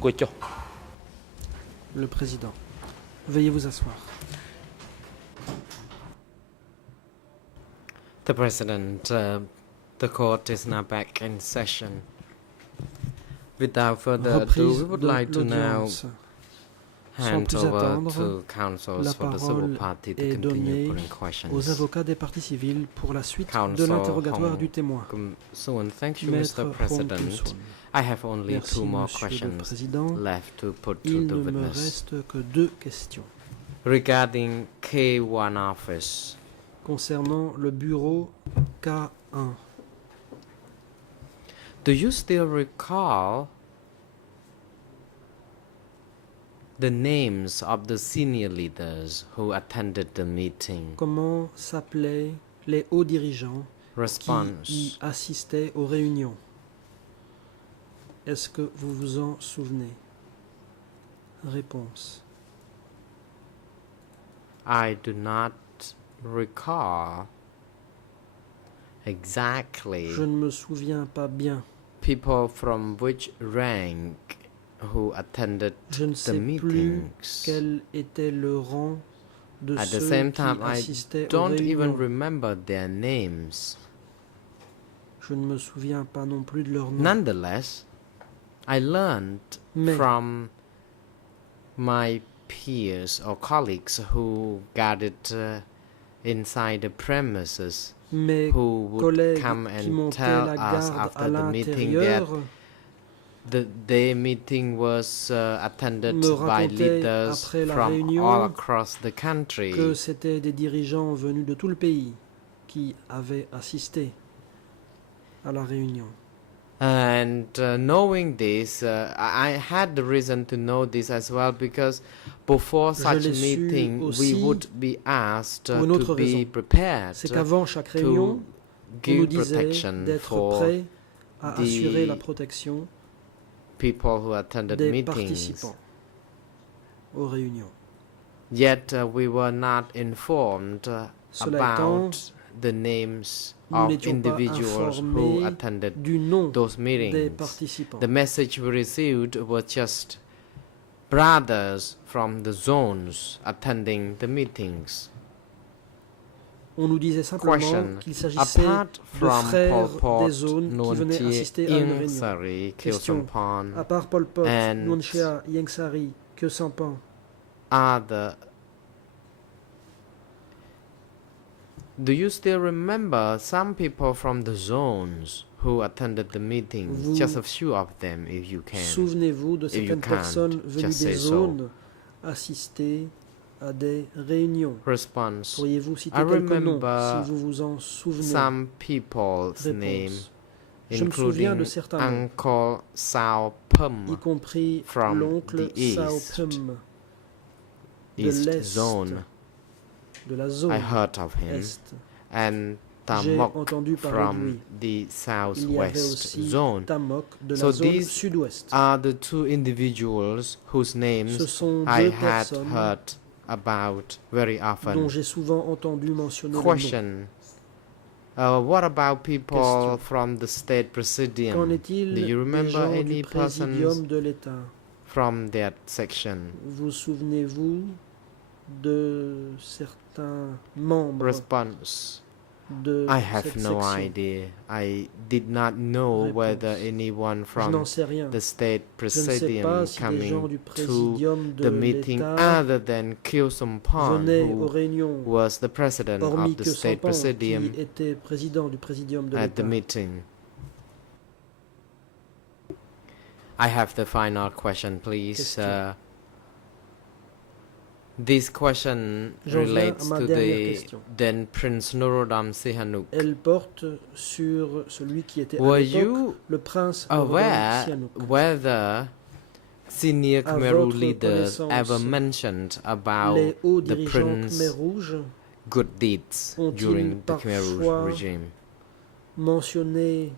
Ngồi cho. Le président. Veuillez vous asseoir. The President, the court is now back in session. Without further ado, Reprise we would de like to now l'audience. Sans hand plus over attendre, to counsels la for the civil parole party to est continue donnée putting questions. aux avocats des parties civiles pour la suite de Counsel l'interrogatoire Hong du témoin. Soon, thank you, Maître Mr. Hong President. Kum-Soon. I have only Merci, two more Monsieur le questions Président. left to put to Il the ne me witness. reste que 2 questions. Regarding K1 office, Concernant le bureau K1, do you still recall the names of the senior leaders who attended the meeting? comment s'appelaient les hauts dirigeants qui y Response. assistaient aux réunions? Est-ce que vous vous en souvenez? Réponse. I do not recall exactly Je ne me souviens pas bien. people from which rank who attended Je ne the sais plus meetings. quel était le rang de At the ceux same qui time, I assistaient aux don't even réunions. remember their names. Je ne me souviens pas non plus de leur nom. Nonetheless, I learned Mais from my peers or colleagues who guarded inside the premises, mes who would collègues come qui and montaient tell la us garde à after the meeting that l'intérieur their meeting was attended me by racontaient leaders après la from réunion all across the country. que c'étaient des dirigeants venus de tout le pays qui avaient assisté à la réunion. And knowing this, I had the reason to know this as well because before such l'ai a su meeting, we aussi would be asked pour une to autre be raison. prepared C'est qu'avant chaque réunion, to on nous give disait protection d'être for prêt à the assurer la protection people who attended des meetings. participants aux réunions. Yet we were not informed Cela about étant, the names nous of n'étions pas individuals who informés attended du nom those des meetings. participants. The message we received was just brothers from the zones attending the meetings. On nous disait simplement Question. qu'il s'agissait Apart de from frères Pol Pot, des zones qui Nuon venaient Chea, assister à une Ieng réunion. Sari, Khieu Question. Samphan, À part Pol Pot, And- Nuon Chea, Ieng Sari, Khieu Samphan, other. Do you still remember some people from the zones who attended the meetings? Vous- Just a few of them, if you can. souvenez-vous de If you certaines can't, personnes venues just des say so. zones assister à des réunions. Response. Pourriez-vous citer I quelques noms remember si vous vous en souvenez? Some people's names, Réponse. Je me souviens including de certains noms, Uncle Sao y Pum, compris from l'oncle the Sao east, Pum de East l'Est, Zone. de la I zone heard of him. Est. And J'ai Tamok entendu parler de from lui. the Il y avait southwest aussi zone. Tamok de So la zone these sud-ouest. Are the two individuals whose Ce names sont I deux had personnes heard about very dont often. j'ai souvent entendu mentionner le nom. Question. What about people Question. from the state Qu'en presidium? est-il Do you des remember gens any du persons présidium de l'État? from that section? Vous souvenez-vous de certains membres Response. de I have cette no section? idea. I did not know Réponse. whether anyone Je from n'en sais rien. the state Je ne sais presidium pas si des gens coming du to présidium de the meeting l'État other than Khieu Samphan, venaient aux who réunions, was the president hormis of the que state Sampan, presidium qui était président du présidium de at the l'État. meeting. I have the final question, please. Question. This question J'en viens relates à ma to dernière the question. then Prince Norodom Sihanouk. Elle porte sur celui qui était à Were l'époque you le prince Norodom aware Sihanouk. whether senior À Khmer votre leaders ever connaissance, mentioned about Les hauts the dirigeants prince Khmer Rouge good deeds ont-ils during the Khmer Rouge parfois regime? mentionné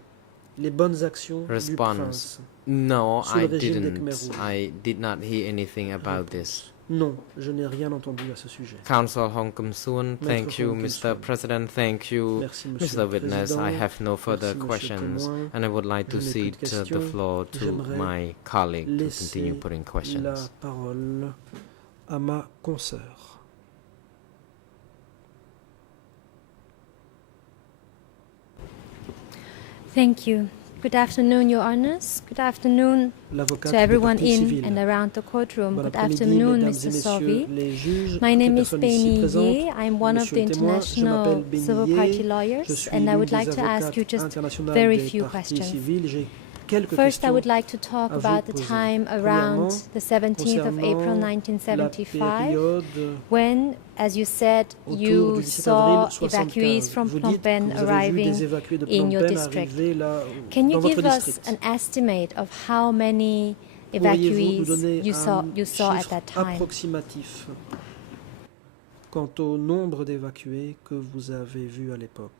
les bonnes actions du Response. prince? No, Sous le I régime des didn't. Khmer Rouges. I did not hear anything about this. Non, je n'ai rien entendu à ce sujet. Counsel Hong Kum Soon, thank Maître you, Hong Kim Mr. Soon. President, thank you, Merci, Monsieur Mr. le Witness. I Président. have no further Merci, Monsieur le questions, témoin. and I would like to Je n'ai plus de cede the questions. floor to J'aimerais my colleague to laisser continue putting la questions. parole à ma consoeur. Thank you. Good afternoon, Your Honors. Good afternoon L'avocate to des everyone parties in civiles. and around the courtroom. Bon Good après-midi, afternoon, mesdames et Mr. messieurs Sovi. les juges, My toutes les name is personnes ici Benny présentes. Ye. I'm one of Monsieur the le témoin, je m'appelle international Benny civil Ye. party Je lawyers, suis and I l'une would des like to ask you avocates just internationales very des few parties questions. civiles. J'ai quelques First, I questions would like to talk à vous about the poser. time Premièrement, around the 17th of April concernant la 1975, période when, as you said, autour you du 17 saw avril evacuees 75. from Vous Phnom dites que Penh vous avez vu arriving des évacués de in Phnom your Penh district. arriver là, Can you dans votre give us district. an estimate of how many Pourriez-vous nous evacuees donner you saw un at chiffre that time? approximatif quant au nombre d'évacués que vous avez vus à l'époque?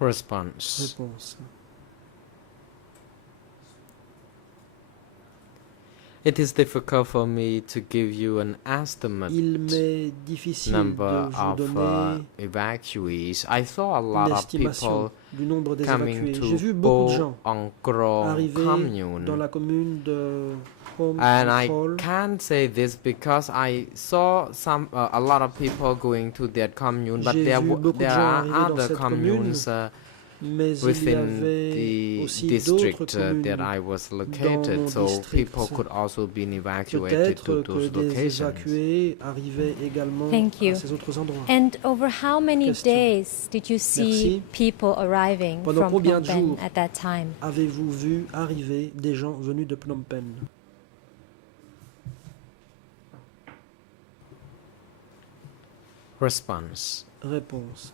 Response. Réponse. It is difficult for me to give you an estimate Il m'est difficile de number vous of donner evacuees. I saw a une lot of estimation people du nombre des coming évacués. J'ai vu to beaucoup de Bo gens Angkro arriver dans commune. la commune de Hom And I Krol. can't say this because I saw a lot of people going to that commune, but J'ai there vu beaucoup de there gens are arriver dans other cette commune, communes mais il y within avait the aussi d'autres district that communes. I was mon located, so district. people could also be evacuated Peut-être to que those des locations. évacués arrivaient également Thank you. à ces autres endroits. And over how many Question. days did you see Merci. people arriving Pendant from combien Phnom de Penh jours at that time? Avez-vous vu arriver des gens venus de Phnom Penh? Response. Réponse.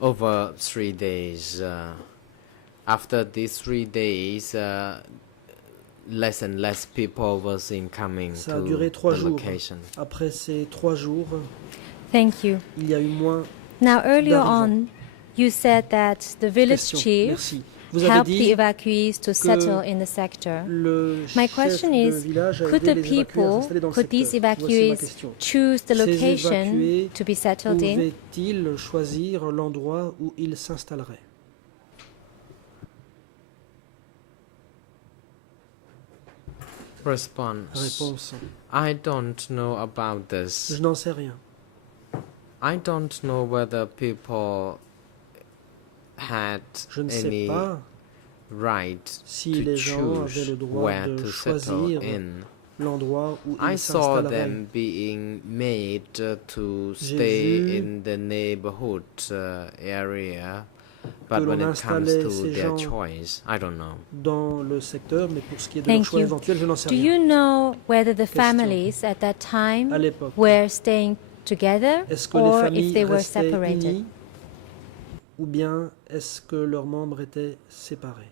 Over 3 days. After these 3 days, less and less people were seen coming Ça a to duré the 3 jours. location. Après ces 3 jours, Thank you. il y a eu moins. Now, earlier d'arrivants. on, you said that the village Question. chief Merci. Vous avez helped the dit evacuees to settle in the sector. le My chef question de is, village a could aidé the les évacués à people, s'installer dans le could these secteur. Voici ma evacuees question. choose the Ces location évacués to be settled in? pouvaient-ils choisir l'endroit où ils s'installeraient? Response. Réponse. I don't know about this. Je n'en sais rien. I don't know whether people had Je ne sais any pas right si to les gens avaient choose le droit where de to settle choisir in. l'endroit où I ils saw s'installeraient. them being made to J'ai stay vu in the neighborhood area, que but when l'on it comes installait to ces their gens choice, I don't know. dans le secteur, mais pour ce qui est de Thank leur choix you. éventuel, je n'en sais Do rien. you know whether the Question. families at that À time l'époque, were staying together est-ce que les or if familles they were restaient separated? unies ou bien est-ce que leurs membres étaient séparés?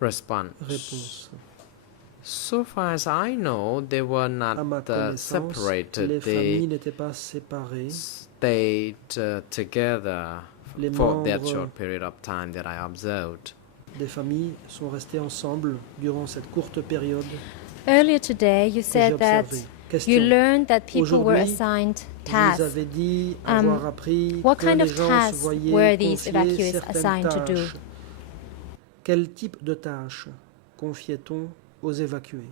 Response. Réponse. So far as I know, they were À ma not connaissance, separated. les They familles n'étaient pas séparées. stayed together Les for that membres short period of time that I observed. des familles sont restés ensemble durant cette courte période Earlier today, you que j'ai said that observée. you Question. learned that people were Aujourd'hui, assigned Vous tasks. avez dit avoir appris What que kind les of gens se tasks voyaient were these confier evacuees certaines assigned to do? tâches. Quel type de tâches confiait-on aux évacués?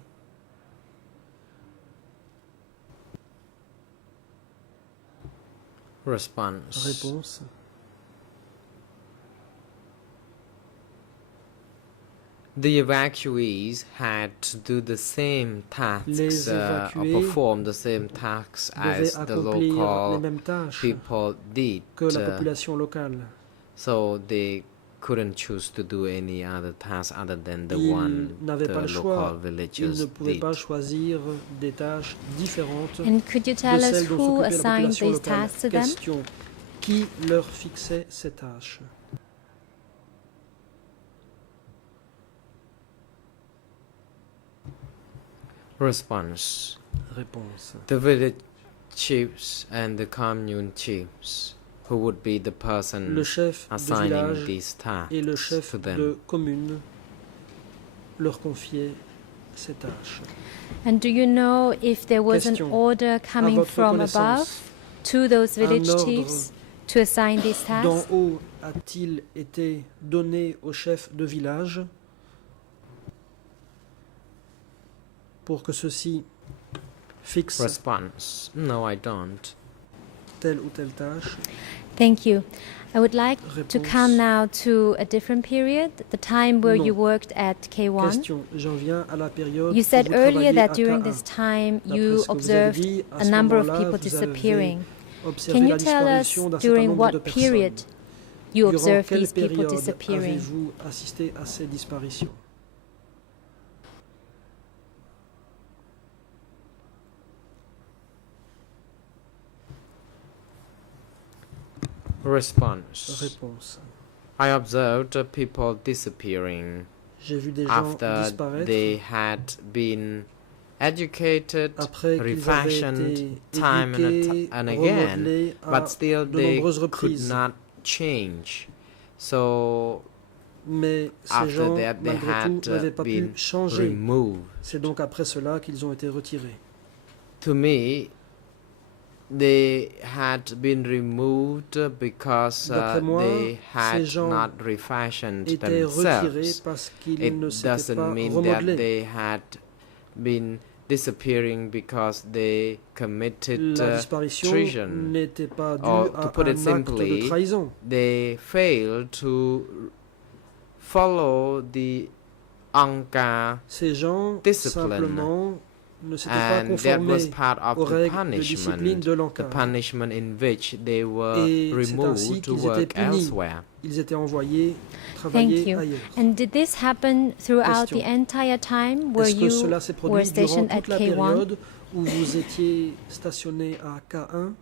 Response. Réponse. The evacuees had to do the same tasks, Les or évacués perform the same tasks Devaient as the accomplir les local mêmes tâches people did. que la population locale. So they couldn't choose to do any other task other than the Ils one n'avaient the pas le local choix. Ils villagers ne pouvaient did. pas choisir des tâches différentes And could you de tell us celles dont who s'occupait la assigned population these locale. tasks to them? Question. Qui leur fixait ces tâches? Response. Réponse. The village chiefs and the commune chiefs, who would be the Le person chef de assigning village these tasks et le chef to them. de commune leur confiaient ces tâches. And do you know if there was an Question. order À coming votre from connaissance, above to those village ordre chiefs to assign these d'en tasks? haut a-t-il été donné au chef de village pour que ceux-ci fixent Response: No, I don't. telle ou telle tâche? Thank you. I would like to Réponse. come now to a different period, the time where Non. you worked at K1. Question. J'en viens à la période You où said vous earlier travailliez that à during K1. this time D'après you ce que vous avez observed dit, à a ce number of moment-là, people vous avez disappearing. observé Can you la tell us disparition d'un certain during nombre de what personnes. period you Durant observed quelle these people période disappearing? avez-vous assisté à ces disparitions? Response: Réponse. I observed people disappearing J'ai vu des gens after disparaître they had been educated, après qu'ils avaient refashioned été time éduqués, and again, remodelés à but still de they nombreuses could reprises. not change. So Mais ces after gens, that, they malgré had tout, n'avaient pas pu been changer. removed. C'est donc après cela qu'ils ont été retirés. To me, they had been removed because D'après moi, they had ces gens not refashioned Étaient retirés themselves. parce qu'ils It ne s'étaient doesn't pas mean that remodelés. they had been disappearing because they committed La disparition treason. n'était pas due Or, à to put un it acte simply, de trahison. They failed to follow the Angkar, Ces gens, discipline. simplement, ne s'étaient pas and that was conformés part of aux the règles de discipline punishment. de The l'Ankar. punishment in which they were Et c'est ainsi removed to qu'ils étaient work punis. elsewhere. Ils étaient envoyés travailler you. ailleurs. And did this happen throughout the Question. entire time where Est-ce que you cela s'est were produit durant stationed at toute la K1? période où vous étiez stationné à K1?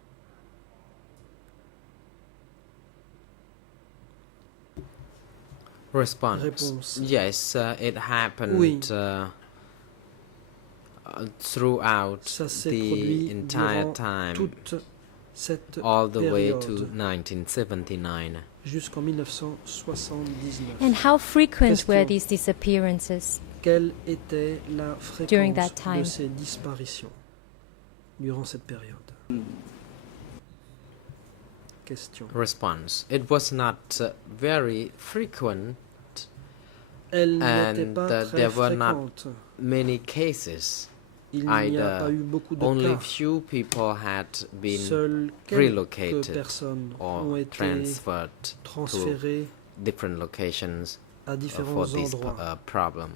Response: Réponse. Yes, it happened Oui. Throughout Ça s'est the produit entire durant time, toute cette all the way période, to 1979. jusqu'en 1979. And how frequent were Question. these disappearances? Quelle était la During fréquence that time. de ces disparitions durant cette période? Question. Response: It was not very frequent. Elle n'était And, pas très there were not fréquente. Many cases. Il n'y a either pas eu beaucoup de Only cas. few people had been Seules quelques relocated personnes or ont été transferred transférées different locations à for différents this endroits. problem.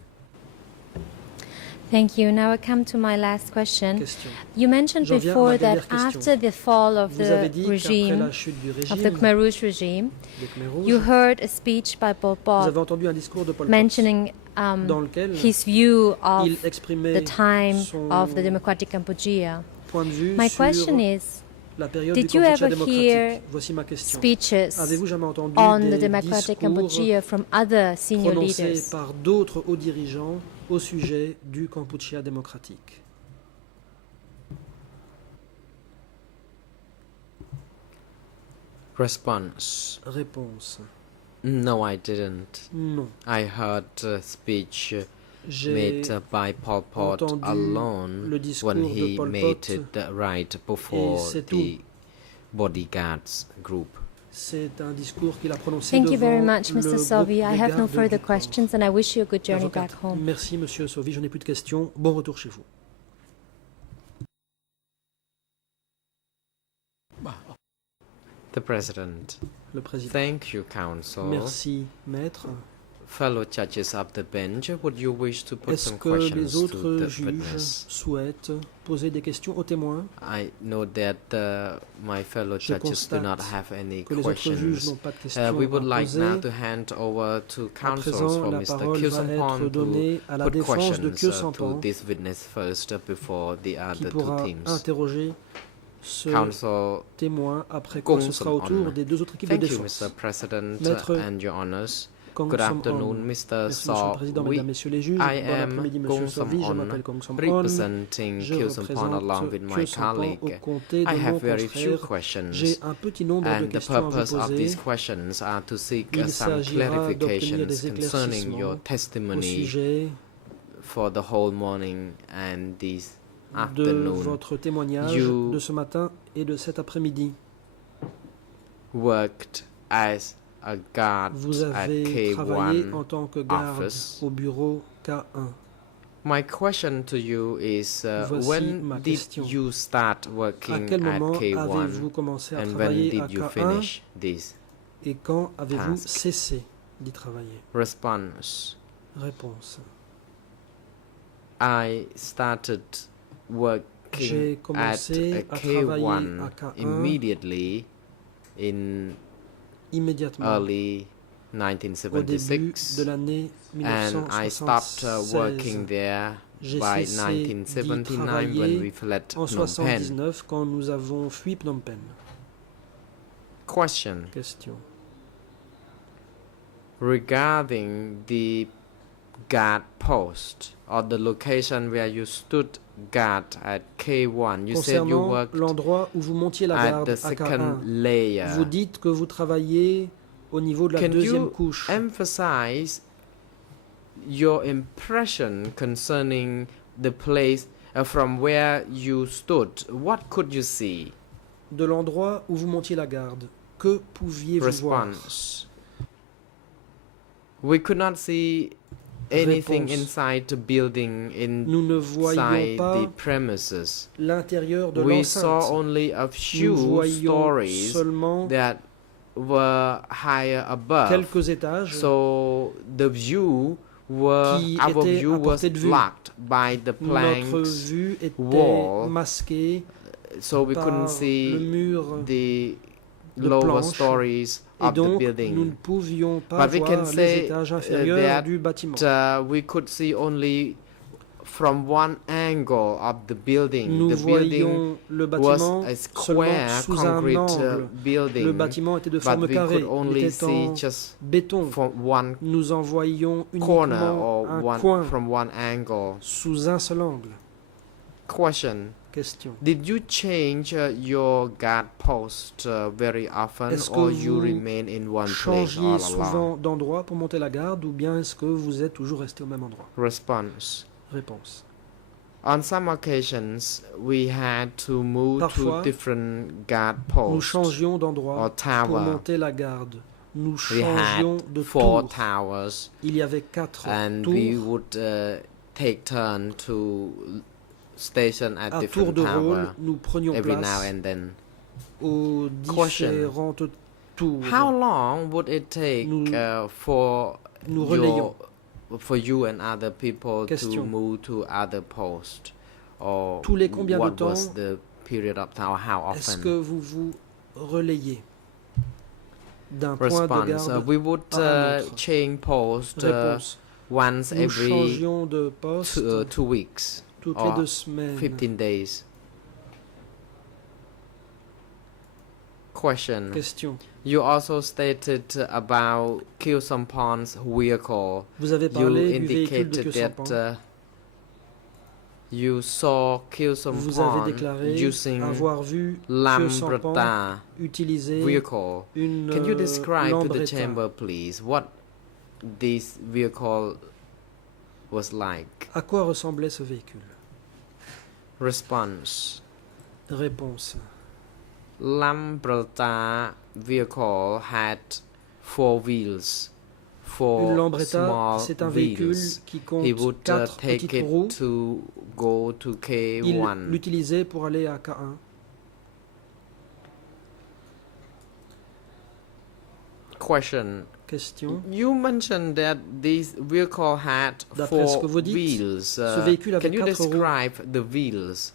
Thank you. Now I come to my last question. Question. You mentioned J'en viens à before ma that dernière question. after the fall of Vous avez the dit qu'après regime, la chute du of the régime Khmer Rouge regime, des Khmer Rouges, you heard a speech by Pol vous Pot avez entendu un discours de Pol Pot mentioning dans lequel his view of il exprimait the time son of the democratic Cambodia. point de vue My sur question is, la période did du you Kampuchea ever hear démocratique. Voici ma question. speeches Avez-vous jamais entendu on the des democratic discours Cambodia from other senior prononcés leaders? par d'autres hauts dirigeants au sujet du Kampuchea démocratique? Response: Réponse. No, I didn't. Non. I heard a speech J'ai made by Pol Pot entendu alone le discours when de he Pol made Pot it right before c'est the bodyguards group. C'est un discours qu'il a prononcé Thank you very devant much, le Mr. groupe Sovi. I des have no gardes further du corps. questions and I wish you a good journey L'avocate. back home. Merci, Monsieur Sovi. Je n'ai plus de questions. Bon retour chez vous. The President: Le président. Thank you, Counsel. Merci, maître. Fellow judges of the bench, would you wish to put Est-ce some que questions les to autres the juges witness? souhaitent poser des questions aux témoins? I know that my fellow Je judges do not constate have any que les autres juges questions. n'ont pas de questions We would à like now poser. to hand over to À counsels présent, for la Mr. parole va être Kyosampan to donnée à la put défense de questions Kyo to Sampan, this witness first before the qui other two pourra teams. interroger ce Counsel témoin, après quoi ce Gongsun sera au tour On. des deux autres équipes de Thank you, défense. Mr. President Maître- and Your Honors. Kong Good Som-on. afternoon, Mr. Merci, Monsieur le Sor. Président, We, Mesdames, Messieurs les juges. I Bon am après-midi, Kong Monsieur Sorvi. Je Som-on, m'appelle Kong Som-on. representing Je Kyo Sampon représente along with my Kyo Sampon au colleague. comté de I mon have very few confrère. questions, J'ai un petit nombre de and the questions à vous purpose of these poser questions are to seek Il some s'agira d'obtenir clarifications des concerning your éclaircissements au testimony sujet for the whole morning and this de afternoon. votre témoignage You- de ce matin et de cet après-midi. Worked as a guard Vous at avez travaillé en K1 tant que garde office. au bureau K1. My question to you is Voici when ma did question. you start À working quel at moment K1 avez-vous commencé à and when travailler à did you K1 finish this? et quand avez-vous task? cessé d'y travailler? Response: Réponse. I started J'ai working at commencé à travailler K1 à K1 immediately in immédiatement early au début 1976, de l'année and I stopped working 1976. there J'ai by cessé d'y 1979 travailler when we fled en Phnom Penh. 79 quand nous avons fui Phnom Penh. Question Question. regarding the guard post or the location where you stood guard at K1. You said you Concernant worked l'endroit où vous montiez la at garde the à second K1, layer. vous dites que vous travaillez au niveau de la Can deuxième you couche. emphasize your impression concerning the place from where you stood? What could you see? De l'endroit où vous montiez la garde, que pouviez-vous voir? Response: we could not see anything Réponse. inside the building, Nous ne voyions inside pas the premises. l'intérieur de We saw l'enceinte. only a Nous few voyions stories seulement that were higher above. quelques étages So the view were qui our étaient view à was portée de vue. blocked by the Notre planks, vue était wall, masquée so we par couldn't le see mur the de lower planches, stories et of the donc nous ne building. pouvions pas But we voir can les say étages inférieurs that du bâtiment. We could see only from one angle of the building. Nous The building voyions le was bâtiment a seulement square sous un concrete angle. building, Le bâtiment était de but forme we carrée, could il only était see en just béton. from one Nous en voyions corner uniquement or un coin from one angle. sous un seul angle. Question: Question. did you change your guard post very often, Est-ce que or you vous remain in one place changiez all along? souvent d'endroit pour monter la garde ou bien est-ce que vous êtes toujours resté au même endroit? Response: Réponse. on some occasions, we had to move Parfois, to different guard Nous posts changions or d'endroit pour tower. monter la garde. Nous We changions had de 4 tour. towers, Il y avait 4 and tours. we would take turn to station at À tour different de rôle, tower nous prenions every now place and then. aux Question. différentes tours. How long would it take Nous- for Nous relayons. for you and other people Question. to move to other posts, or Tous les combien de what temps was the period of time, or how Est-ce often? que vous vous relayez d'un point de Response: garde we would à un autre? change post Réponse. once Nous every changions de poste 2 weeks, toutes les or 2 semaines. 15 days. Question: Question. you also stated about Kyo Sampon's vehicle. Vous avez You parlé du véhicule de indicated Kyo that Sampan. you saw Kyo Vous avez Sampon déclaré using avoir vu Kyo Sampan Lambretta utiliser vehicle. une Can you describe to the Lambretta. chamber, please, what this vehicle was like? À quoi ressemblait ce véhicule? Response: Réponse. Lambretta vehicle had 4 wheels, Une 4 Lambretta, small c'est un véhicule wheels. qui He compte would 4 take petites roues. it to go to Il K1. l'utilisait pour aller à K1. Question: Question. you mentioned that this vehicle had D'après ce que 4 vous dites, wheels. ce véhicule avait Can you 4 roues. describe the wheels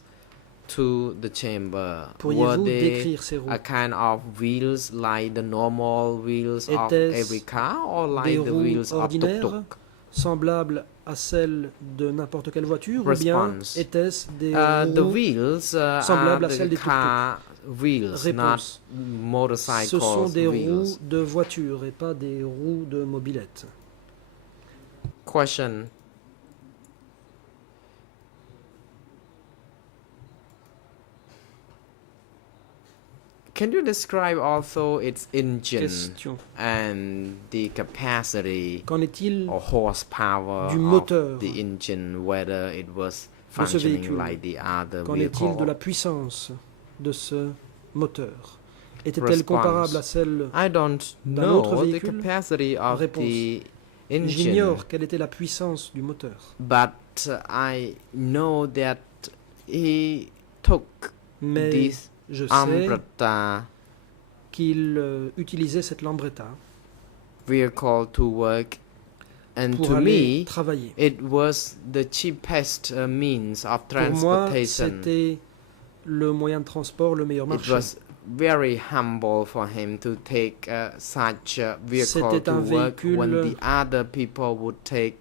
to the chamber? Were Pourriez-vous they décrire ces roues? a kind of wheels like the normal wheels of Était-ce every car, or des like the roues wheels of ordinaires, tuk-tuk? semblables à celles de n'importe quelle voiture, ou bien Response: était-ce des the roues wheels semblables à are celles the des car wheels, not Réponse. motorcycles Ce sont des wheels. roues de voiture et pas des roues de mobilette. Question. Can you describe also its engine Question. and the capacity Qu'en est-il or horsepower du moteur of the engine, whether it was de ce functioning véhicule? like the other Qu'en est-il de la vehicle? puissance de ce moteur? Était-elle Response. comparable à celle... I don't d'un autre know the véhicule? capacity of Réponse. the engine, J'ignore quelle était la puissance du moteur. but I know that he took Mais this je sais Amrita qu'il utilisait cette Lambretta vehicle to work, and pour to aller me travailler. it was the cheapest means of Pour moi, transportation. c'était le moyen de transport le meilleur It marché. was very humble for him to take such a vehicle C'était to un work when véhicule the other people would take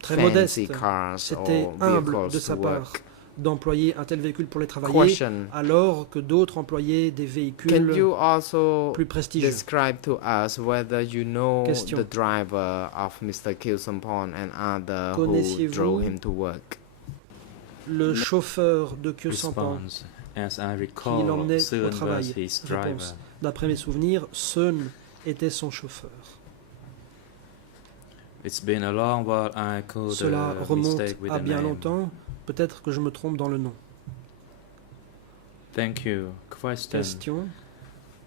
Très fancy modeste. cars C'était or humble vehicles de sa to part work. d'employer un tel véhicule pour les travailler, Question. alors que d'autres employaient des Can véhicules you also plus prestigieux. describe to us whether you know Question. the driver of Mr. Kilsampon and other who Connaissiez-vous drove him to work? Le chauffeur de Kyosampan Response. As I qui recall, l'emmenait au Sun was travail. his Réponse. driver. D'après mes souvenirs, Sun était son chauffeur. It's been a long while I could Cela remonte mistake with à the bien name. longtemps. Peut-être que je me trompe dans le nom. Thank you. Question. Question.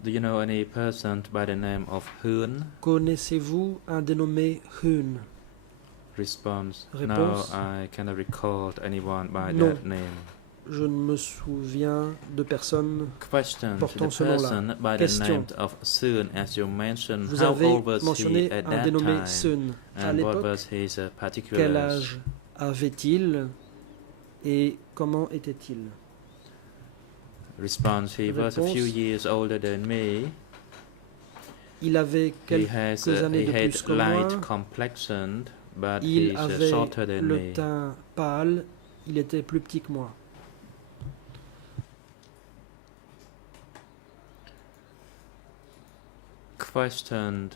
Do you know any person by the name of Hoon? Connaissez-vous un dénommé Hun? Response. No, Réponse. I cannot recall anyone by Non. that name. Je ne me souviens de personne. Question. Portant The ce nom-là. person by the Question. name of Sun, as you mentioned, Vous how avez old was he mentionné at un that dénommé time? Sun. À And what l'époque, was his quel particulars? âge avait-il et comment était-il? Response. He was a few Réponse. years older than me. Il avait He quelques années de had plus que light moi. complexion, but Il he's avait shorter than le me. teint pâle. Il était plus petit que moi. Question.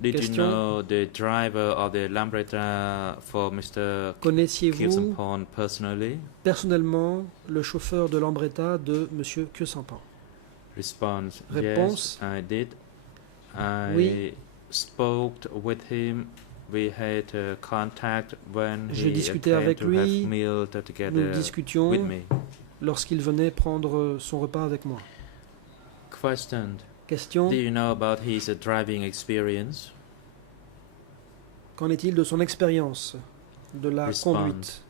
Did Question. you know the driver of the Lambretta for Mr. Connaissiez-vous Kirstenpon personally? personnellement le chauffeur de Lambretta de Monsieur Kyosampan? Response. Réponse. Yes, I did. I Oui. spoke with him. We had contact when Je he discutais came avec to lui. have meal Nous together discutions with me. lorsqu'il venait prendre son repas avec moi. Question. Question. Do you know about his driving experience? Qu'en est-il de son expérience de la Response. conduite?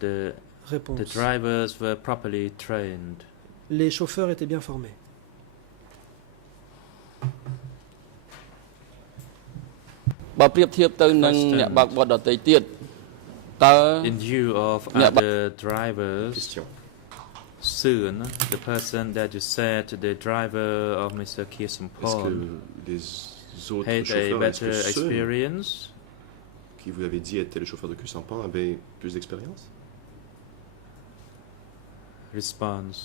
The Réponse. drivers were properly trained. Les chauffeurs étaient bien formés.បើប្រៀបធៀបទៅនឹងអ្នកបើកបរដទៃទៀតតើ In view of Yeah, other drivers, Question. soon the person that you said, the driver of Mr. Est-ce que Kirstenpon, les autres had a chauffeurs, est-ce better que ceux experience? qui vous avez dit étaient les chauffeurs de Cussampan avaient plus d'expérience? Response.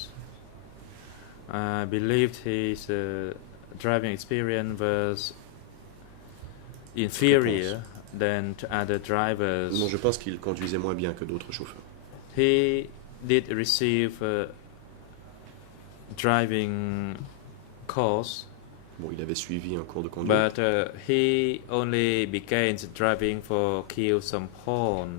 I believed his driving experience was inferior than to other drivers. Non, je pense qu'il conduisait moins bien que d'autres chauffeurs. He did receive driving course, Bon, il avait suivi un cours de conduite, but he only began driving for Kilsampon.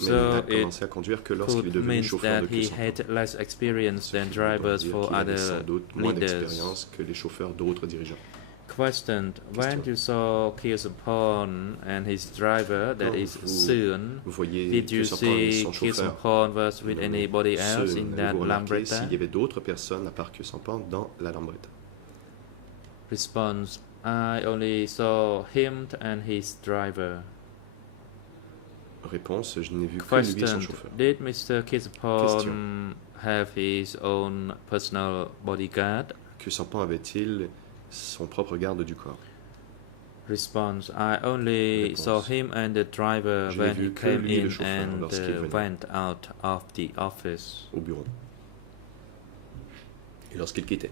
mais il n'a So it commencé à conduire que lorsqu'il est could devenu mean chauffeur that de he Cussampan. had less experience Ce than qui voudrait drivers dire for qu'il avait other sans doute moins leaders. d'expérience que les chauffeurs d'autres dirigeants. Question. When you saw Kilsampon and his driver, that Quand is vous soon, voyez did you Cussampan et see son chauffeur, Kilsampon was with anybody else Seul, in avez-vous that remarqué Lambretta? s'il y avait d'autres personnes à part Cussampan dans la Lambretta? Response. I only saw him and his driver. Réponse, je n'ai vu que lui et son Question. chauffeur. Did Mr. Kilsampon have his own personal bodyguard? Cussampan avait-il son propre garde du corps? Response: I only saw Réponse. him and the driver Je n'ai when vu he que came lui et le in chauffeur and lorsqu'ils venaient. went out of the office. au bureau. Et lorsqu'il quittait.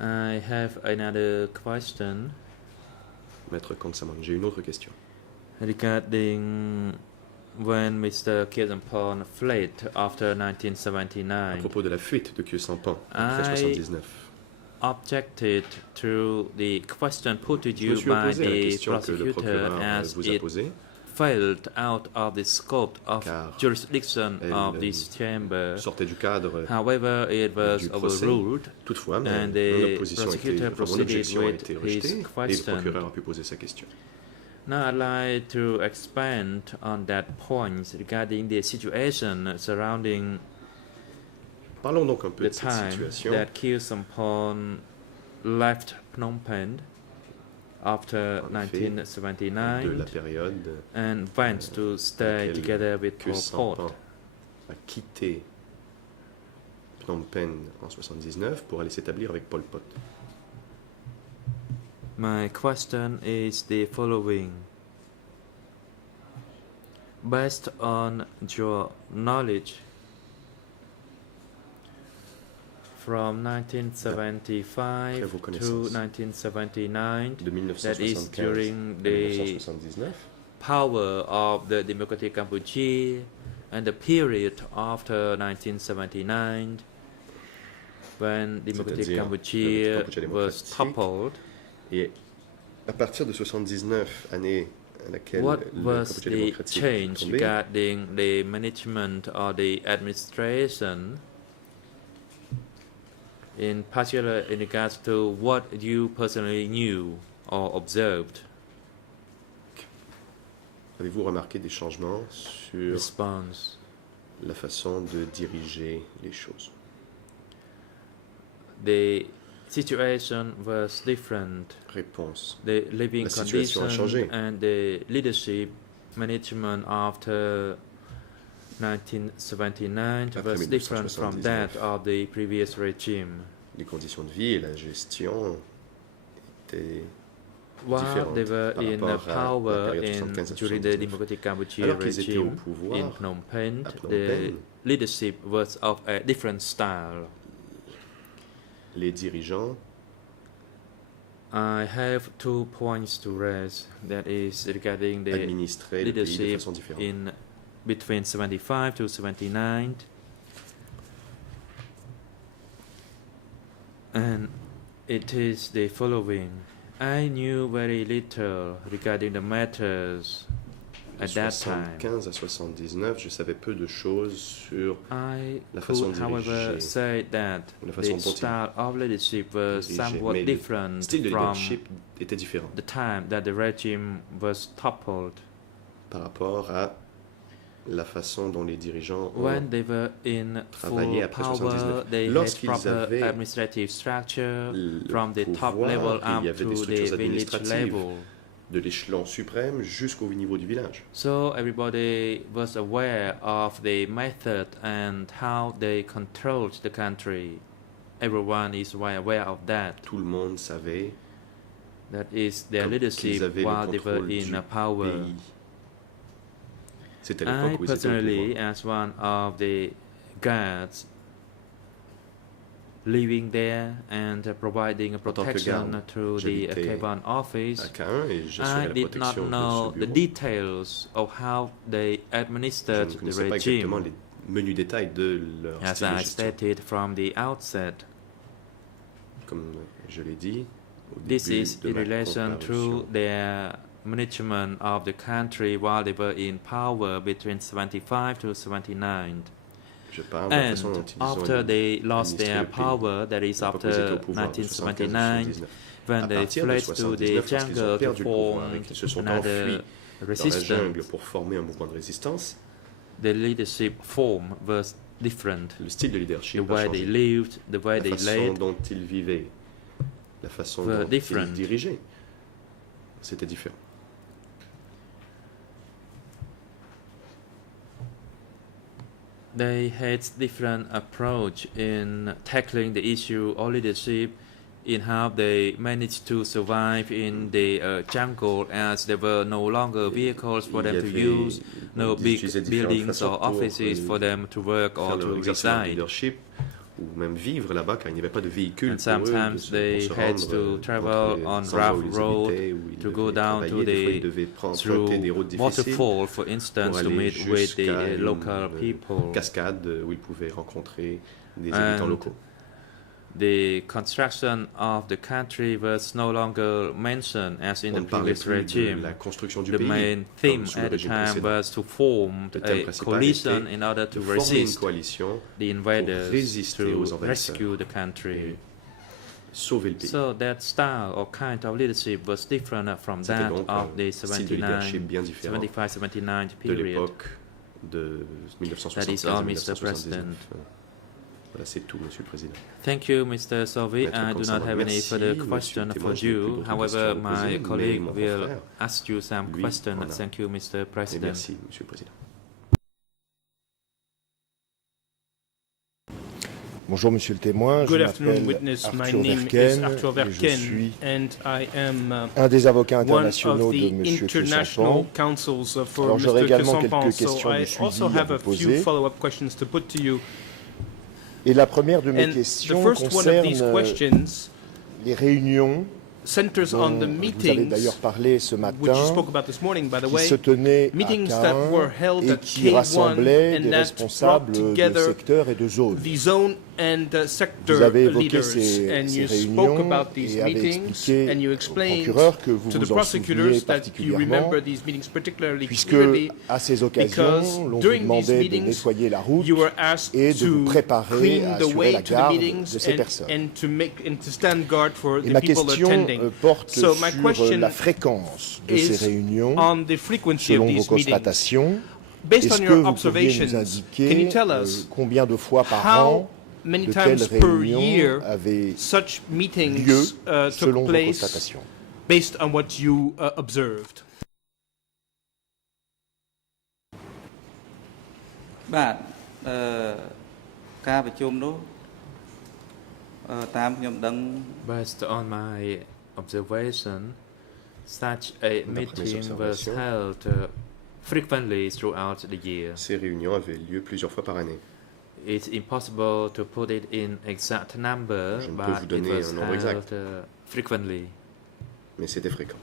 I have another question Maître Kangsaman, j'ai une autre question. regarding when Mr. Kirtanporn fled after À 1979. propos de la fuite de Khieu Samphan après I 79. objected to the question put to Je me you suis by opposé à la the question que le prosecutor procureur as vous a it posée, failed out of the scope of Car jurisdiction elle, of this chamber. sortait du cadre. However, it was du procès. overruled Toutefois, and mon the opposition prosecutor mon objection a proceeded été with rejetée his et le question. procureur a pu poser sa question. Now I'd like to expand on that point regarding the situation surrounding Parlons donc un peu the de cette time situation. that Khieu Samphan left Phnom Penh after En effet, de 1979 la période and went to stay laquelle together with Khieu Pol Samphan Pot. a quitté Phnom Penh en 79 pour aller s'établir avec Pol Pot. My question is the following. Based on your knowledge, from 1975 Après vos to connaissances. 1979, De that is 1975 during à the 1979, power of the Democratic Cambodia and the period after 1979 when Democratic C'est-à-dire Cambodia le Cambodge was démocratique. toppled. et à partir de 79, année à laquelle What le was Cambodge the démocratique est change tombé, regarding the management or the administration, in particular in regards to what you personally knew or observed? avez-vous remarqué des changements sur Response. la façon de diriger les choses? The situation was different. Réponse. The living La situation a changé. conditions and the leadership management after 1979 Après was different from 1979. that of the previous regime. Les conditions de vie et la gestion étaient While différentes they were par in rapport à la power période in 75 à during the 79. Democratic Cambodia Alors qu'ils étaient au regime pouvoir in Phnom Penh, à Phnom the Penh, leadership was of a different style. les dirigeants I have 2 points to raise. That is regarding the administraient le pays de leadership façon différente. in between 75 to 79, and it is the following. I knew very little regarding the matters De at that time. 75 à 79, je savais peu de choses sur I La façon could, de however, diriger, say that la façon the dont il style of leadership was dirigeait, somewhat mais le different style de from leadership était différent the time that the regime was toppled. par rapport à la façon dont les dirigeants ont When they were in travaillé full après power, 79. they had Lorsqu'ils proper avaient administrative structure le from the top pouvoir, level il y up avait des to structures the village administratives level. de l'échelon suprême jusqu'au niveau du village. So everybody was aware of the method and how they controlled the country. Everyone is well aware of that. Tout le monde savait That is their qu'ils leadership avaient while le they were contrôle du in power. pays. C'était à I l'époque où ils étaient au personally, pouvoir. as one of the guards living there and providing tant que protection garde, to the j'habitais K1 à office, Caen et j'assurais I la did not protection de know ce the bureau. details of how they Je administered ne the connaissais pas exactement regime, les menus détails de leur as style de I gestion. stated from the outset. Comme je l'ai dit au This début is de in ma relation comparution. to their management of the country while they were in power between 75 to 79. Je parle de la And façon dont ils ont after they lost administré their le pays. power, that is À l'époque où ils étaient after au pouvoir, de 75 à 1979, 79. when À they partir de fled to the 79, lorsqu'ils ont jungle to perdu le pouvoir form et qu'ils se sont another enfuis dans la jungle resistance, pour former un mouvement de résistance, the leadership form was different. le style de The leadership a way they changé. lived, the way La they façon led, dont ils vivaient, la façon were dont different. ils dirigeaient, c'était différent. they had different approach in tackling the issue of leadership in how they managed to survive in the jungle, as there were no longer vehicles for them to use, no big buildings or offices for them to work or to reside. Leadership ou même vivre là-bas car il n'y avait pas de véhicule And pour eux sometimes they had to travel on rough road to go down to through waterfall, for instance, to meet with the local people. Cascade où ils pouvaient rencontrer des habitants locaux. The construction of the country was no longer mentioned as in the previous regime. The main theme at the time was to form a coalition in order to resist the invaders, to rescue the country. So that style or kind of leadership was different from that of the 75-79 period. That is all, Mr. President. Voilà, c'est tout, Monsieur le Président. Thank you, Mr. Solvi. I do not have any further question for you. However, my colleague will ask you some questions. Thank you, Mr. President. Merci, Monsieur le Président. Bonjour Monsieur le témoin, je Good afternoon, m'appelle witness. My Arthur name is Verken Arthur et je Verken, suis and I am un des avocats one of internationaux de the Monsieur international Kesampan. counsels for Alors j'aurais Mr. également Kesampan, quelques so questions de I suivi also à have vous a few poser. follow-up questions to put to you. Et la première de mes And the questions first one of these concerne questions les réunions centers dont on the vous avez meetings, d'ailleurs parlé ce which you matin, spoke about this morning, by the qui way, se tenaient meetings à that were Caen held et at qui K1 rassemblaient and des that responsables brought de together secteurs et de zones. the zone and Vous sector avez évoqué leaders, ces and you spoke réunions about these et avez meetings, expliqué and you au explained procureur que vous to the vous en souveniez prosecutors that you particulièrement, remember these meetings particularly puisque clearly à ces because occasions, l'on vous during these demandait de meetings nettoyer la route you were asked et de vous to préparer clean à the assurer way la to the garde de meetings ces personnes. and to stand guard for Et the ma people question attending. porte So my sur question la fréquence de is ces réunions on the frequency of selon vos these meetings. constatations. Based Est-ce on que your vous pourriez observations, nous can you indiquer tell us combien de fois par how an many de telles times per réunions year avaient such meetings lieu took selon vos place constatations? based on what you observed? បាទការប្រជុំនោះតាមខ្ញុំដឹង Based on my observation, such a meeting was held frequently throughout the year. Ces réunions avaient lieu plusieurs fois par année. It's impossible to put it in exact number, Je ne peux vous but it donner was un nombre exact. held frequently. Mais c'était fréquent.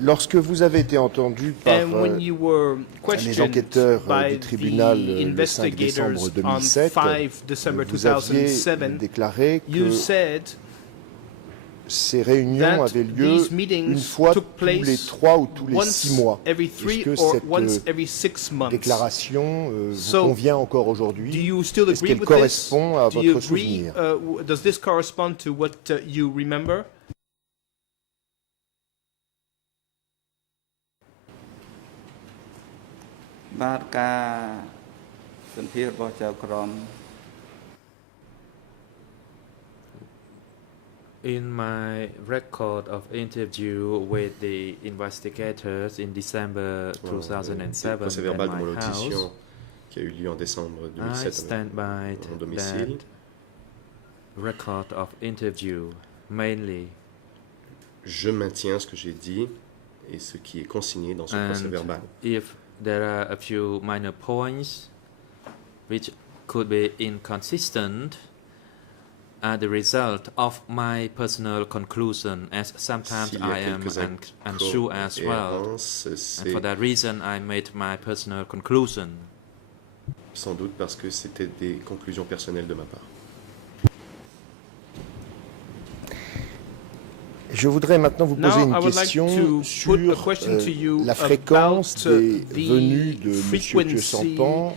Lorsque vous avez été entendu par And when you were les questioned enquêteurs by du tribunal the le 5 décembre investigators on 2007, 5 December vous aviez 2007, déclaré you que said ces réunions that avaient lieu these une meetings fois took tous les place 3 ou tous les 6 once mois. every Est-ce 3 que or cette once every 6 months. déclaration vous So, convient encore Do aujourd'hui? you still Est-ce agree qu'elle with this? correspond à Do you votre agree? souvenir? Does this correspond to what you remember?បាទការសម្ភាសរបស់ចៅក្រម In my record of interview with the investigators in December 2007 procès at verbal de my mon audition house, qui a eu lieu en décembre I 2007 stand by mon domicile. that record of interview mainly. Je maintiens ce que j'ai dit et ce qui est consigné dans ce procès And verbal. if there are a few minor points which could be inconsistent are the result of my personal conclusion, as sometimes S'il y a I am quelques unsure as well. incohérences, And c'est for that reason, I made my personal conclusion. sans doute parce que c'était des conclusions personnelles de ma part. Je voudrais maintenant vous poser Now, une I would like question to sur put a question to you la fréquence about, des the venues de M. frequency Kesampan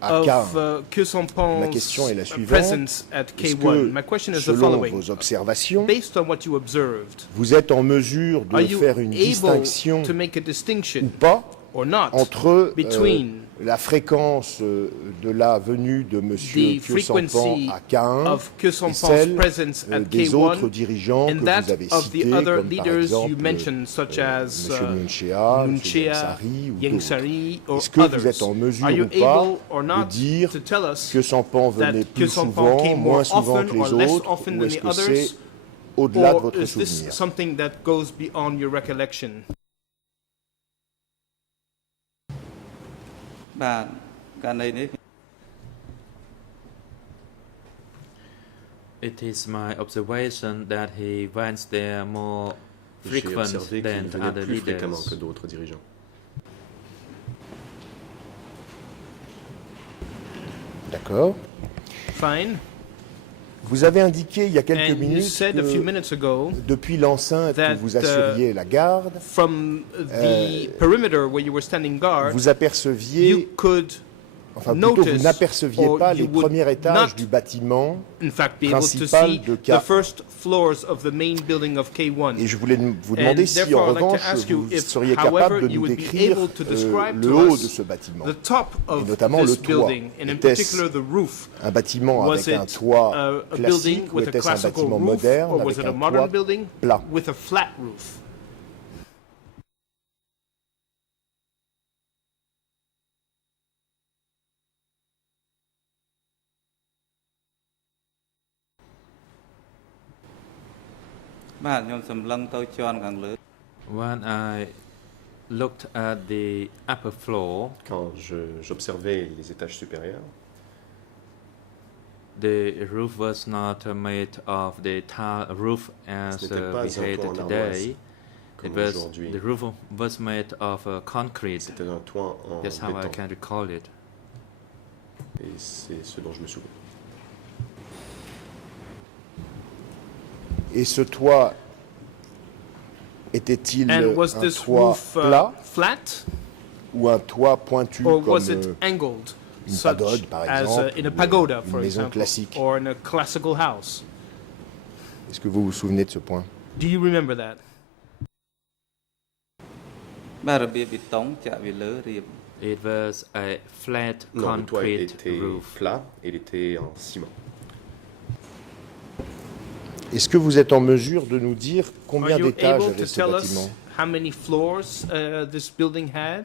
à Caen. of Kesampan's Ma question est la suivante. presence at Est-ce K1. que, My question is the selon following. vos observations, Based on what you observed, vous êtes en mesure are de you faire une able distinction to make a ou distinction pas or not entre between la fréquence de la venue de M. The Kyosampan frequency à K1 of et Kyosampan's celle presence at des autres K1 dirigeants and que that vous avez of the cités, other comme par leaders you exemple mentioned, such as M. Nunchea, M. Nunchea, Yangsari ou Yang d'autres. Sari, or Est-ce que vous others. êtes en mesure Are you ou pas able or de not dire to tell us que Sampan that venait plus Kyosampan souvent, came moins more souvent often que or les less autres, often ou than est-ce the que c'est others? au-delà de Or votre is this souvenir? something that goes beyond your recollection? បាទករណីនេះ It is my observation that he went there more J'ai frequent observé than qu'il the venait other plus fréquemment leaders. que d'autres dirigeants. D'accord. Fine. Vous avez indiqué il y a quelques And you minutes said a few que minutes ago depuis l'enceinte that, où vous assuriez la garde, from the perimeter where you were standing guard, vous aperceviez, you could enfin plutôt vous notice, n'aperceviez or pas you les would premiers étages not, du bâtiment in fact, be able to principal see de the K1. first floors of the main building of K1. Et je voulais vous demander And si therefore, en I'd like to revanche ask you vous if, seriez however, capable de you nous would be décrire able to describe le to haut us de ce bâtiment. the top of notamment le this toit. building, and in Était-ce particular the roof. un bâtiment Was avec un it toit a classique building ou with a était-ce un classical bâtiment roof, moderne or was avec it a un modern toit building plat? with a flat roof? When I looked at the upper floor, Quand j'observais les étages supérieurs, the roof was not made of the tile roof as Ce n'était pas we un had toit en today. comme The aujourd'hui. roof was made of concrete. C'était un toit en That's how I béton. can recall it. Et c'est ce dont je me souviens. Et ce toit était-il And was un this toit roof plat flat, ou un toit pointu or comme was it angled, une such pagode, par as exemple, in a ou pagoda, une for maison example, classique? or in a classical house? Est-ce que vous vous souvenez de ce point? Do you remember that? បាទរបៀបបេតុងចាក់វាលើរៀប It was a flat Non, le toit concrete était roof. plat et il était en ciment. Est-ce que vous êtes en mesure de nous dire combien Are you d'étages able to avait ce tell us bâtiment? how many floors this building had?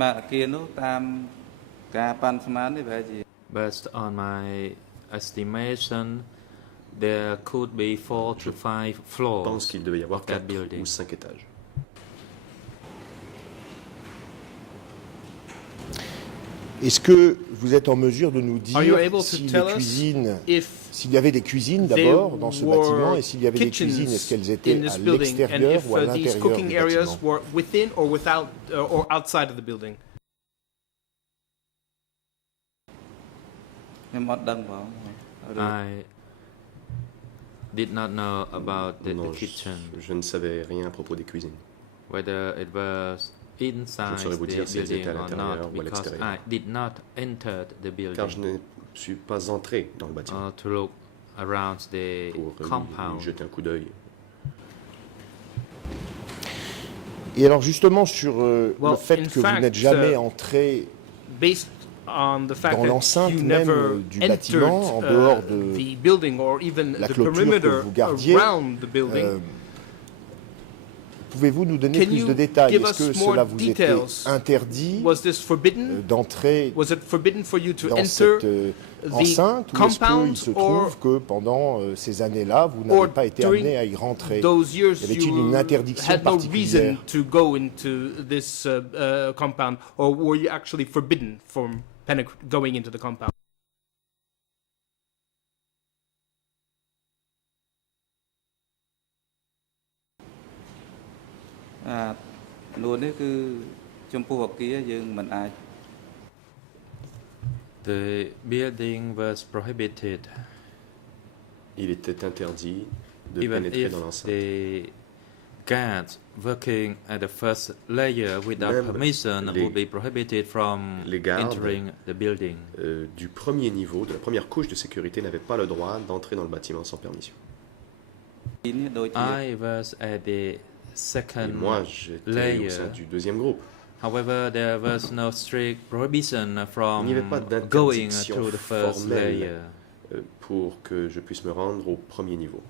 បាទអគារនោះតាមការប៉ាន់ស្មាននេះប្រហែលជា Based on my estimation, there could be 4 to 5 Je pense floors qu'il devait y avoir of that 4 building. ou 5 étages. Est-ce que vous êtes en mesure de nous Are you dire able to si tell les us cuisines, if s'il y avait des cuisines there d'abord dans ce bâtiment et s'il y avait des kitchens cuisines, est-ce qu'elles in étaient this à building, and l'extérieur if ou à these l'intérieur cooking du areas bâtiment? were within or without or outside of the building? ខ្ញុំអត់ដឹងបង I did not know about the Non, kitchen, je ne savais rien à propos des cuisines. whether it was inside saurais vous the dire si elles building étaient à or l'intérieur not, ou à because l'extérieur. I did not enter the Car je building ne suis pas entré dans le bâtiment to look around the pour y compound. jeter un coup d'œil. Et alors justement sur le Well, fait in que vous fact, n'êtes jamais entré Based on the fact dans that l'enceinte you même never du entered bâtiment, en dehors de the building or even la the clôture que perimeter vous gardiez, around the building, pouvez-vous nous donner can plus you de détails? give Est-ce que us more cela vous était details? interdit was this forbidden? d'entrer Was it forbidden for you to dans enter cette enceinte ou est-ce compound, qu'il se or- trouve que pendant ces années-là, vous or n'avez pas été during amené à y rentrer? those years Y avait-il you une interdiction had no particulière? reason to go into this compound, or were you actually forbidden from going into the compound? À, នួននេះគឺចំពោះអគារយើងមិនអាច The building was prohibited Il était interdit de even pénétrer if dans l'enceinte. the guards working at the first layer without Même permission les- would be prohibited from les gardes, entering the building. Du premier niveau, de la première couche de sécurité, n'avaient pas le droit d'entrer dans le bâtiment sans permission. ទីនេះដូចជា I was at the second moi, j'étais au layer. sein du deuxième groupe. However, there was no strict prohibition Il n'y from avait pas going d'interdiction through the first formelle layer. Pour que je puisse me rendre au premier niveau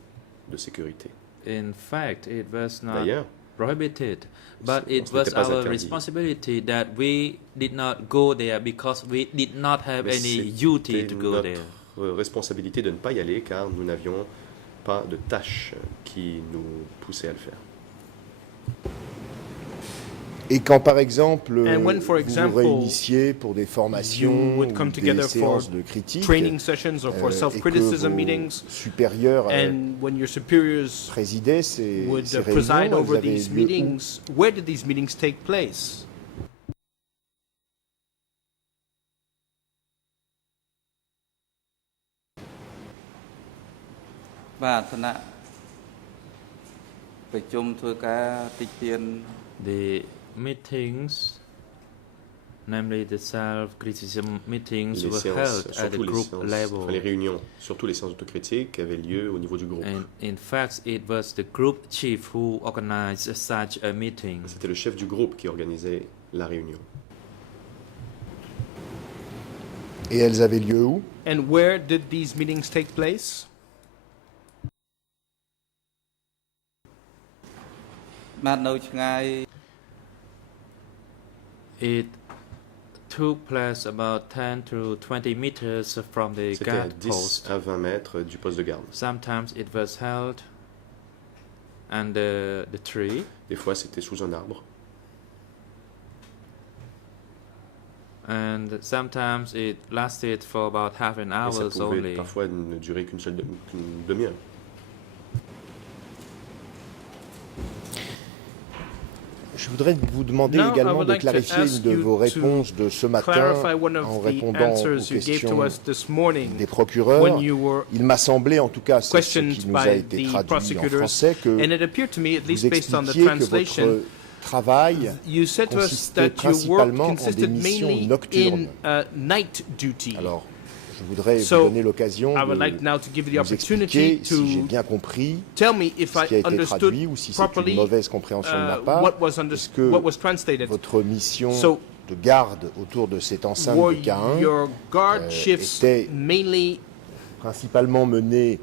de sécurité. In fact, it was not D'ailleurs, prohibited, but ce it n'était was pas our interdit. responsibility that we did not go there because we did not have Mais any duty c'était to go there. notre responsabilité de ne pas y aller car nous n'avions pas de tâches qui nous poussaient à le faire. Et quand, par exemple, And when, for vous example, vous réunissiez pour des formations you would ou come des together for séances de critique, training sessions or for et que self-criticism vos meetings, supérieurs and when your superiors présidaient ces would ces preside réunions, over elles avaient these lieu où? meetings, where did these meetings take place? The meetings, namely the self-criticism meetings, Les were séances, held at the surtout les group séances, level. enfin, les réunions, surtout les séances d'autocritique, avaient lieu au niveau du groupe. And in fact, it was the group chief who organized such a meeting. C'était le chef du groupe qui organisait la réunion. Et elles avaient lieu où? And where did these meetings take place? It took place about 10 to 20 meters from the C'était à guard 10 post. à 20 mètres du poste de garde. Sometimes it was held under the tree. Des fois, c'était sous un arbre. And sometimes it lasted for about half an Et hour ça pouvait only. parfois ne durer qu'une demi-heure. Je voudrais vous demander Now, I également would de like to clarifier ask une de you vos to réponses de ce matin clarify one en of the répondant aux answers you gave to questions us this morning des procureurs. when you were Il m'a semblé, en tout cas, c'est ce questioned qui nous a by été the traduit en prosecutors, français, que and it appeared to me, at vous least based on the expliquiez que translation, votre travail you said to us consistait that your work principalement en des consisted missions mainly nocturnes. in night duty. Alors, je voudrais So, vous donner l'occasion I would de like now to give you the vous opportunity expliquer, si j'ai to bien compris, tell me if ce qui a I été understood traduit ou si c'est une properly mauvaise compréhension de ma part. what was Est-ce que what was translated. votre mission So, de garde autour de cette enceinte were de K1 your guard shifts était mainly principalement menée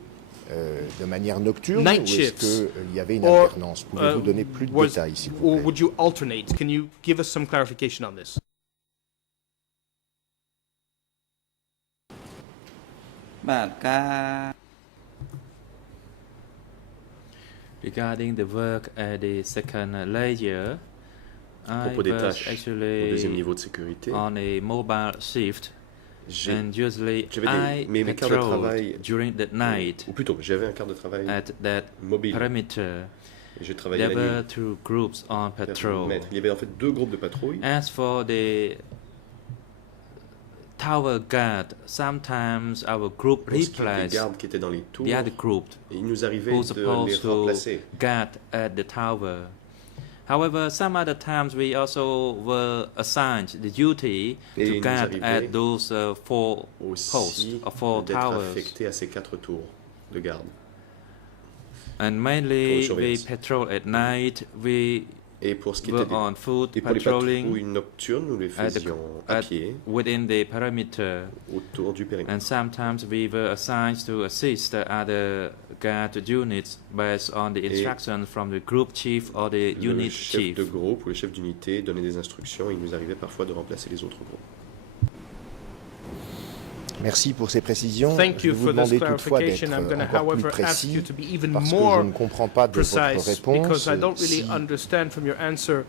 de manière nocturne night ou shifts, est-ce qu'il y avait une or, alternance? Pouvez-vous donner plus de was- détails, s'il vous or plaît? would you alternate? Can you give us some clarification on this? Regarding the work at the second layer, À I propos des was tâches au deuxième actually niveau de sécurité, on a mobile shift, j'ai- and usually j'avais I mes quarts de patrolled travail, during the night ou plutôt, j'avais un quart de travail at that mobile perimeter. et je travaillais There la were nuit. two groups on vers patrol. mètres. Il y avait en fait deux groupes de patrouille. As for the tower guard, sometimes our group Pour ce qui est des replaced gardes qui étaient dans les tours, the other group et il nous arrivait who's de les supposed to remplacer. guard at the tower. However, some other times we also were assigned the duty Et il to nous guard arrivait at those four posts Aussi or four d'être towers. affecté à ces 4 tours de garde. And Pour mainly les we surveillances. patrol at night. We Et pour ce qui were était on foot et pour les patrolling patrouilles nocturnes, nous les at the, faisions à at, pied within the perimeter. autour du périmètre. And sometimes we were assigned to assist the other guard units based on the instructions from the group chief or the Le unit chef chief. de groupe ou le chef d'unité donnait des instructions et il nous arrivait parfois de remplacer les autres groupes. Merci pour ces précisions. Thank Je you vais vous for this demander toutefois d'être clarification. I'm going to, encore plus however, ask you précis to be even parce que je more ne comprends pas de votre precise because réponse I don't really si understand from your answer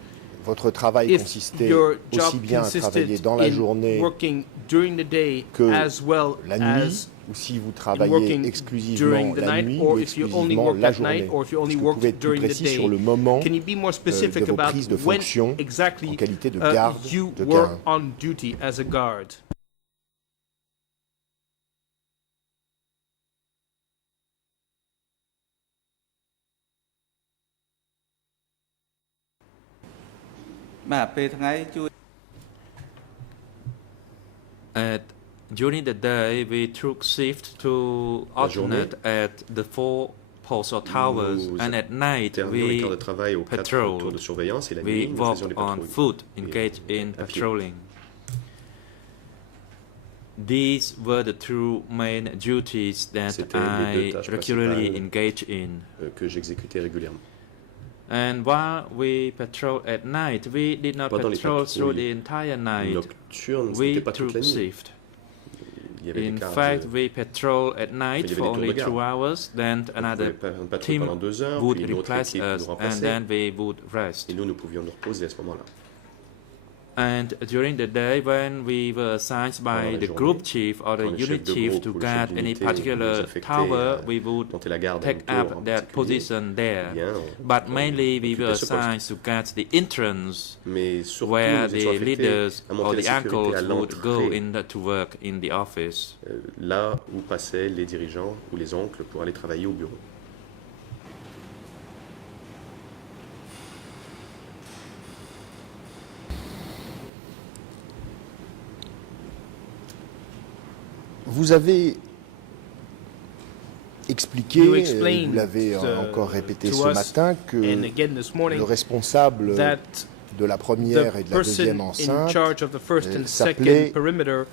votre travail if consistait your job aussi bien à travailler consisted dans la in journée working during the day que as well la nuit as ou si vous in travaillez working exclusivement during the la night nuit or ou if you only exclusivement work la at night journée. or if you only Est-ce que vous work pouvez être plus during the précis day. sur le moment Can you be more specific de vos about prises de when fonction exactly en qualité de garde you de were K1? on duty as a guard? During the day, we took shift to La journée. alternate at the four posts or towers, Nous and at night alternions les quarts de we travail aux 4 patrol. tours de surveillance et la We nuit, nous faisions walked les on patrouilles. foot, engaged in à pied. patrolling. These were the two main duties that C'était les deux I tâches regularly principales engaged in. Que j'exécutais régulièrement. And while we patrolled at night, we did not Pendant les patrol through patrouilles the entire night. Nocturne, ce We n'était pas toute took la nuit. shift. Il y avait In des quarts fact, we patrol at il night y avait for des tours only de garde. 2 hours, then On another pouvait faire une patrouille team pendant 2 heures, would puis une autre replace équipe nous us, and remplaçait, then we would rest. et nous pouvions nous reposer à ce moment-là. And during the day, when we were assigned by Pendant la the journée, group chief or the quand le chef unit de chief groupe to ou le chef guard any d'unité nous particular affectait tower, à we would monter la garde à take une tour en up that particulier, position there. bien, But mainly we occupait were ce poste. assigned to guard the entrance, Mais surtout, where nous étions the affectés leaders à or monter the la sécurité uncles à would go l'entrée, to work in the office. là où passaient les dirigeants ou les oncles pour aller travailler au bureau. Vous avez expliqué, You et explained, vous l'avez encore répété to ce us matin, que and again this morning le responsable that de la première the et de la deuxième person in enceinte charge of the first and s'appelait second perimeter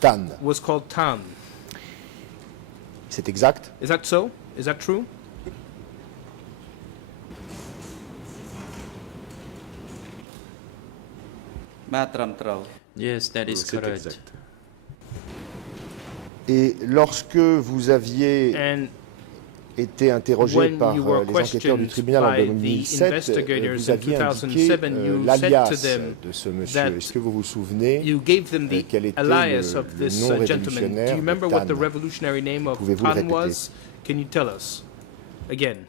Tan. was called Tan. C'est exact? Is that so? Is that true? Yes, that is C'est correct. exact. Et lorsque vous aviez And été interrogé when par you were les enquêteurs du questioned tribunal en by the 2007, investigators vous in aviez indiqué 2007, you said l'alias to them de ce monsieur. that Est-ce que vous vous souvenez you gave them the quel était alias le of this nom gentleman. Do révolutionnaire you remember de what the Tan? revolutionary name of Pouvez-vous le Tan répéter? was? Can you tell us again?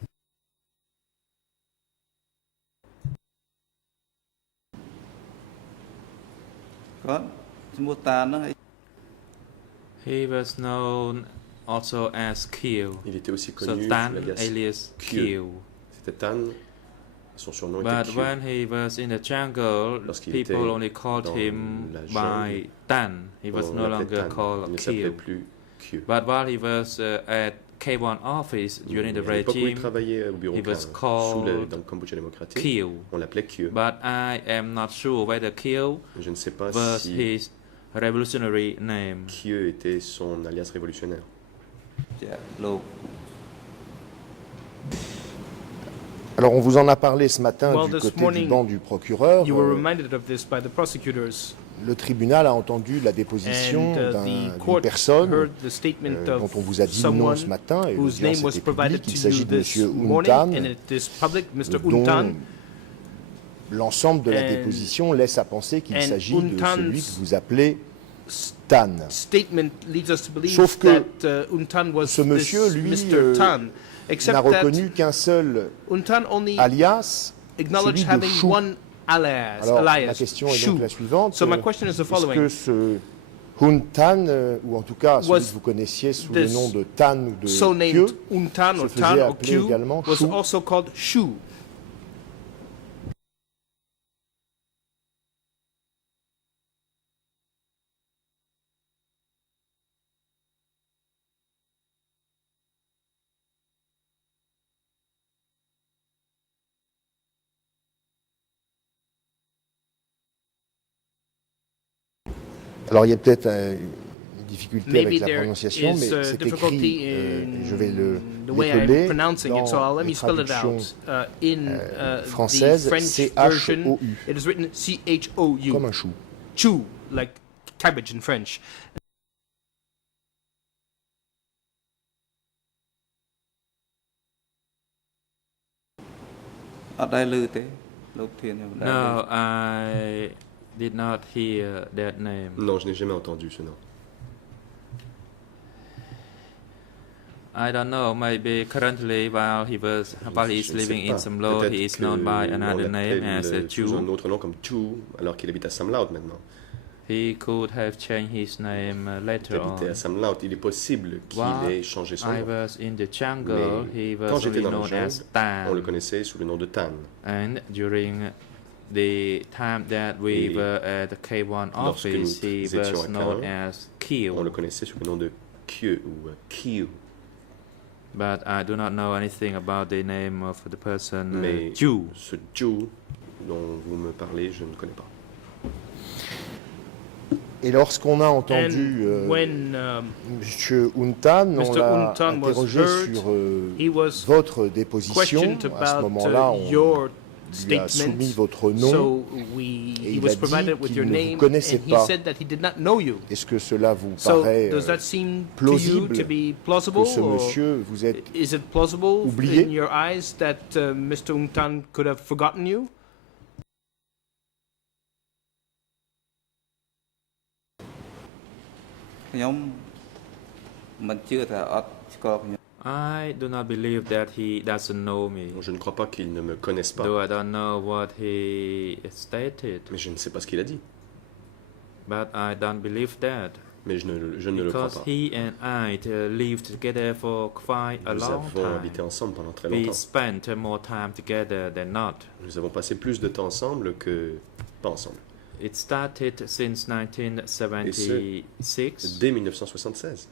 He was known also as Kiel. Il était aussi So connu sous Tan l'alias alias Kiel. Kiel. C'était Tan, son surnom But était when Kiel. he was in the jungle, Lorsqu'il people était only called dans him la by jungle, Tan. He was On no l'appelait longer Tan. Il called ne s'appelait Kiel. plus Kiel. But while he was at K1 office during the À l'époque où il regime, travaillait au bureau he was dans le Cambodge démocratique, Kiel. on l'appelait Kiel. But I am not sure whether Kiel Je ne sais pas was si his revolutionary name. Kiel était son alias révolutionnaire. Alors on vous en a parlé ce matin Well, du this côté du morning, banc du procureur. You were reminded of this by the prosecutors, Le tribunal a entendu la déposition and d'une the court personne heard the statement dont on vous a of dit le nom someone ce matin, et whose l'audience name was était provided publique. Il to you s'agit de this M. morning, Untan, and it is public, Mr. dont Untan. l'ensemble de la And- déposition laisse à penser qu'il and s'agit de Untan's celui que vous appelez Tan. Statement leads us to believe Sauf que that Untan was ce monsieur, this lui, Mr. Tan, n'a except that reconnu qu'un seul Untan only alias, celui acknowledged de having Chou. one alias, Alors, ma alias, question est Shu. donc la suivante. So my question is the Est-ce following. que ce Hun Tan, ou en tout cas celui Was que vous connaissiez sous le this nom de Tan ou de So named Kieu, Untan se or faisait Tan or appeler Q également was Shu? also called Shu. Alors il y a peut-être une difficulté Maybe avec la there prononciation, is mais a c'est difficulty écrit, in je vais the way I'm l'épeler pronouncing it, so dans let me les spell it traductions out. In the françaises, French version, C-H-O-U, it is written C-H-O-U. comme un chou. Chew, like cabbage in French. No, I did not hear that name. Non, je n'ai jamais entendu ce nom. I don't know. Maybe currently, while he is Je ne living sais in pas. Samlo, Peut-être he is known by que another on name as l'appelle sous un Chu. autre nom comme Chu, alors qu'il habite à Samlaut maintenant. He could have changed his name Il later habitait à on. Samlaut. Il est possible qu'il While ait changé son I nom. was in the jungle, he Quand was j'étais only dans la known as jungle, on le Tan. connaissait sous le nom de Tan. And during the time that we Et were at the K1 lorsque nous office, he étions was à known K1, as Kiel. On le connaissait sous le nom de Kieu ou Kiu. But I do not know anything about the name of the person, Mais Zhu. ce Zhu dont vous me parlez, je ne connais pas. Et lorsqu'on a entendu And when M. Untan, on Mr. l'a Untan was interrogé heard, sur he was votre déposition. questioned À ce about moment-là, on your lui a soumis statement. votre nom. So Et he il was a dit provided with qu'il your ne vous name, and connaissait he pas. said that he did not know you. Est-ce que cela vous So paraît does that seem to you plausible to be plausible, que ce or monsieur vous êtes is it plausible oublié? in your eyes that Mr. Untan could have forgotten you? I do not believe that he doesn't know me. Je ne crois pas qu'il ne me connaisse pas. Though I don't know what he stated, Mais je ne sais pas ce qu'il a dit. but I don't believe that. Mais je ne le crois Because pas. he and I lived together for quite a Nous long avons habité time. ensemble pendant très We longtemps. spent more time together than not. Nous avons passé plus de temps ensemble que pas ensemble. It started since 1976 Dès 1976.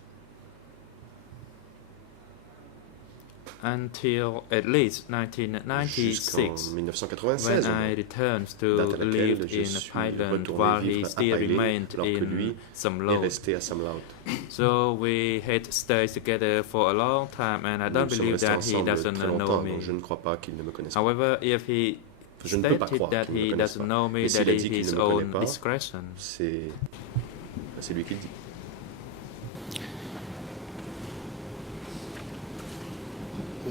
until at least Jusqu'en 1996, 1996. when I returned to date à laquelle live je in suis Thailand retourné while vivre he à still Thaïlande, remained alors que lui in est Samlot. resté à Samlaut. So we had stayed together for a long time, and I Nous don't sommes believe restés that he ensemble doesn't très know longtemps, me. donc je ne crois pas qu'il ne me connaisse pas. However, if he Je ne peux pas stated croire that qu'il ne me he connaisse doesn't pas. know me, Mais that s'il a is dit qu'il his ne me connaît own pas, discretion. c'est lui qui le dit.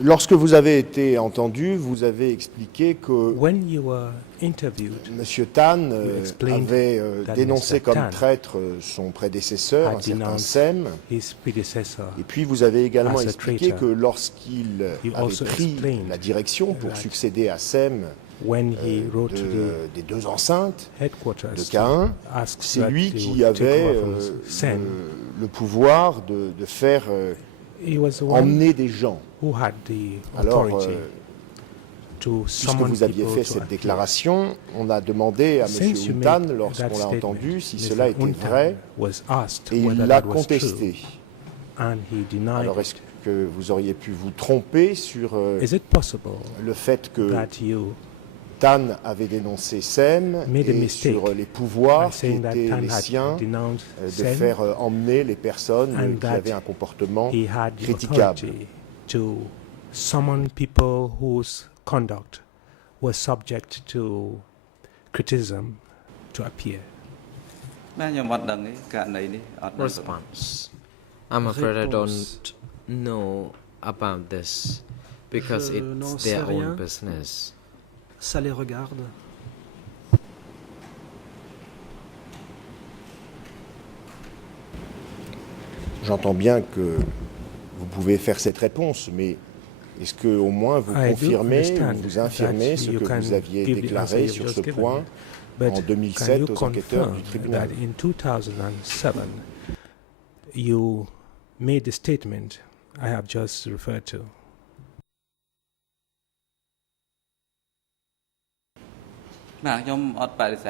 Lorsque vous avez été entendu, vous avez expliqué que When you were interviewed, M. Tan explained avait that dénoncé Mr. comme Tan traître son prédécesseur, had un certain denounced Sem. his predecessor. Et puis vous avez également as a expliqué traitor. que lorsqu'il He avait also pris explained la direction pour that succéder à Sem When he wrote to des deux enceintes the headquarters de Caïn, asked c'est that lui they qui would take avait over from Sem, le pouvoir de faire he was the one emmener des gens. who had the Alors, authority to puisque summon vous aviez people fait to cette appear. déclaration, on a demandé à M. Since you Untan, made lorsqu'on that l'a statement, entendu, si Mr. cela était Untan vrai, was asked et il whether l'a that was contesté. true, and he denied Alors, est-ce que vous auriez pu vous tromper sur Is it possible le fait que that you Tan avait dénoncé Sem made a et mistake sur les pouvoirs by qui saying that étaient Tan les had siens denounced de Sem, faire emmener les personnes and qui that avaient un comportement he had the critiquable. authority to summon people whose conduct was subject to criticism to appear? Response. I'm afraid I Réponse. don't know about this because Je n'en it's sais their rien. own business. Ça les regarde. J'entends bien que vous pouvez faire cette réponse, mais est-ce que au moins vous I do confirmez understand ou vous infirmez that ce you que can vous aviez give the déclaré answer sur you've ce just point given, but en can 2007 you aux enquêteurs confirm du tribunal? that in 2007 you made the statement I have just referred to?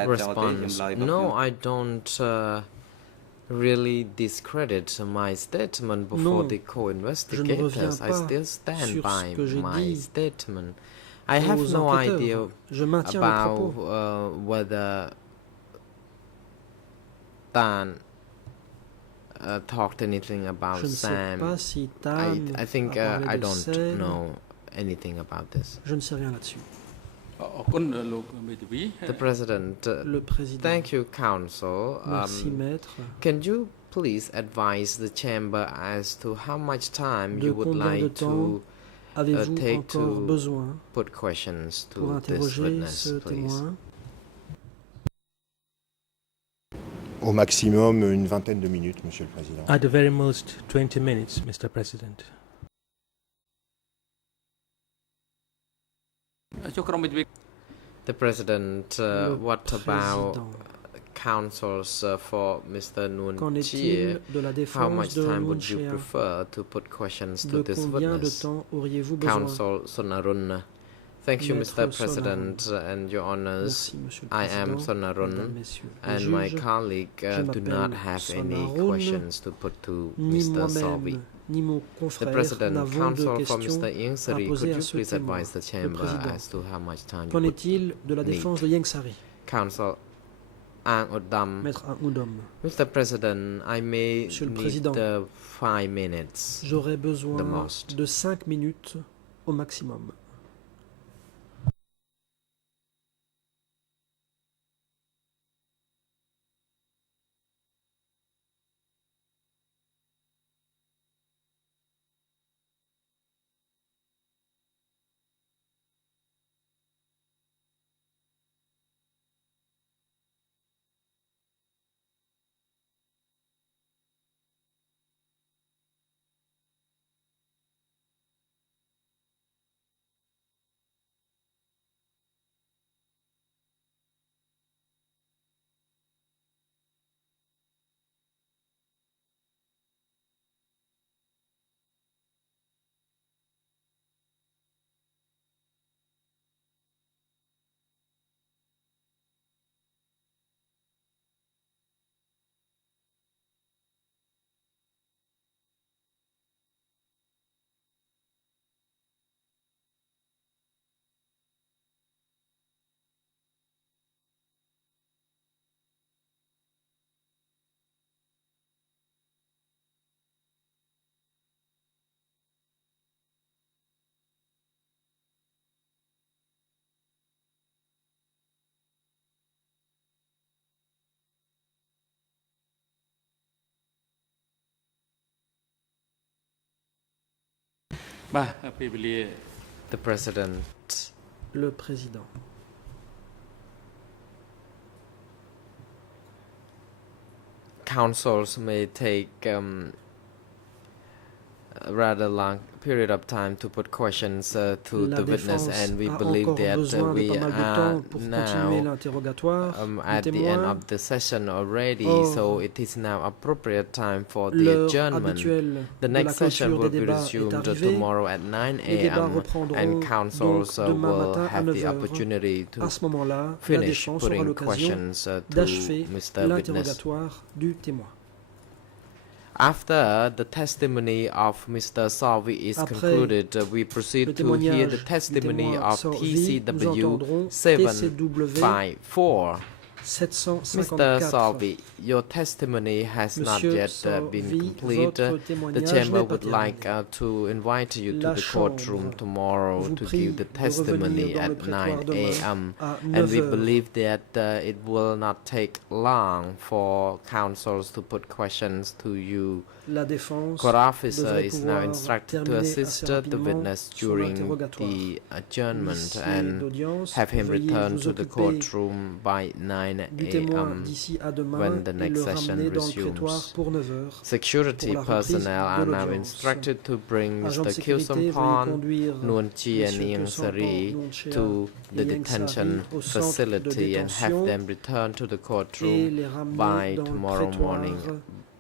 Response. No, I don't really discredit my statement before Non, the je ne co-investigators. reviens I pas still stand sur by ce que j'ai my dit statement. I have aux no enquêteurs. idea Je maintiens mes about propos. whether Tan talked anything about Je ne sais Sam. pas si Tan I think a parlé I de don't Sem. know anything about this. Je ne sais rien là-dessus. The President, Le président. thank you, Counsel. Merci, maître. Can you please advise the chamber as to how much time De you would combien de like temps to avez-vous take encore to besoin put questions pour to this interroger witness, ce please? témoin? Au maximum une vingtaine de minutes, Monsieur le Président. At the very most 20 minutes, Mr. President. The President, Le what about président. counsels for Mr. Nuon Qu'en Chie? est-il de la How défense much de time Nuon would you Chea? prefer to put questions to De this combien de witness? temps auriez-vous besoin? Counsel Sonarun, Thank you, Maître Mr. President and Your Honors. Merci, Monsieur le I Président. am Mesdames, Sonarun, Messieurs les and my juges, colleague je do not m'appelle have any Sonarun. questions to put to Ni Mr. Salvi. moi-même, ni mon The confrère President, n'avons de counsel for questions Mr. Ieng à Sary, poser could à you ce please témoin. advise the Le chamber Président, as to how much time qu'en you est-il de la need. défense de Ieng Sary, Counsel Ang Odam. Maître Aoudom? Mr. President, I may Monsieur le need Président, 5 minutes. J'aurais The besoin most. de 5 minutes au maximum. The President. Le Président. Councils may take a rather long period of time to put questions to La the witness, défense and we a believe encore that besoin de we pas mal de are temps pour continuer now l'interrogatoire at du the end témoin. of the session already, Or, so it is now appropriate time for the L'heure adjournment. habituelle The de la next session clôture will des be débats est resumed arrivée. tomorrow at 9 Les débats a.m. reprendront and donc councils demain will matin à have 9 the heures. opportunity À to ce moment-là, la finish défense aura putting l'occasion questions to d'achever Mr. Witness. l'interrogatoire du témoin. After the testimony of Mr. Salvi is Après concluded, we le proceed to hear témoignage the du testimony témoin of Salvi, nous TCW entendrons 754. Mr. 754. Salvi, your testimony has not Monsieur yet been Salvi, complete. votre The témoignage chamber n'est pas would like terminé. to invite you to La the courtroom Chambre tomorrow vous to prie give the de testimony revenir dans le at prétoire 9 demain a.m. à And 9 we heures. believe that it will not take long for counsels to put questions to you. La défense Court officer devrait is now pouvoir instructed to terminer assist assez the rapidement witness son during interrogatoire. the adjournment L'huissier and d'audience, have him veuillez return vous to the occuper courtroom by 9 du témoin a.m. d'ici à demain when the et next le session ramener dans le resumes. prétoire pour 9 heures. Security pour la reprise personnel de are now l'audience. instructed to bring Agents de Mr. Kyu sécurité, veuillez Sampon, conduire Nuon Chi and Monsieur Ieng Kyu Sary Sampon, Nuon Chea to the et Ieng detention Sary au centre de facility and have détention them return to the et courtroom les ramener by dans le tomorrow prétoire morning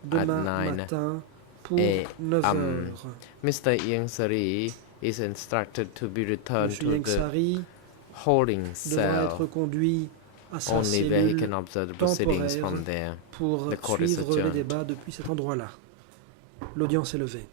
demain at 9 matin pour a.m. 9 heures. Mr. Ieng Sary is instructed to be returned Monsieur to Ieng the Sary holding devra cell être conduit à sa only where he cellule can observe the proceedings temporaire from there. pour The court is suivre les adjourned. débats depuis cet endroit-là. L'audience est levée.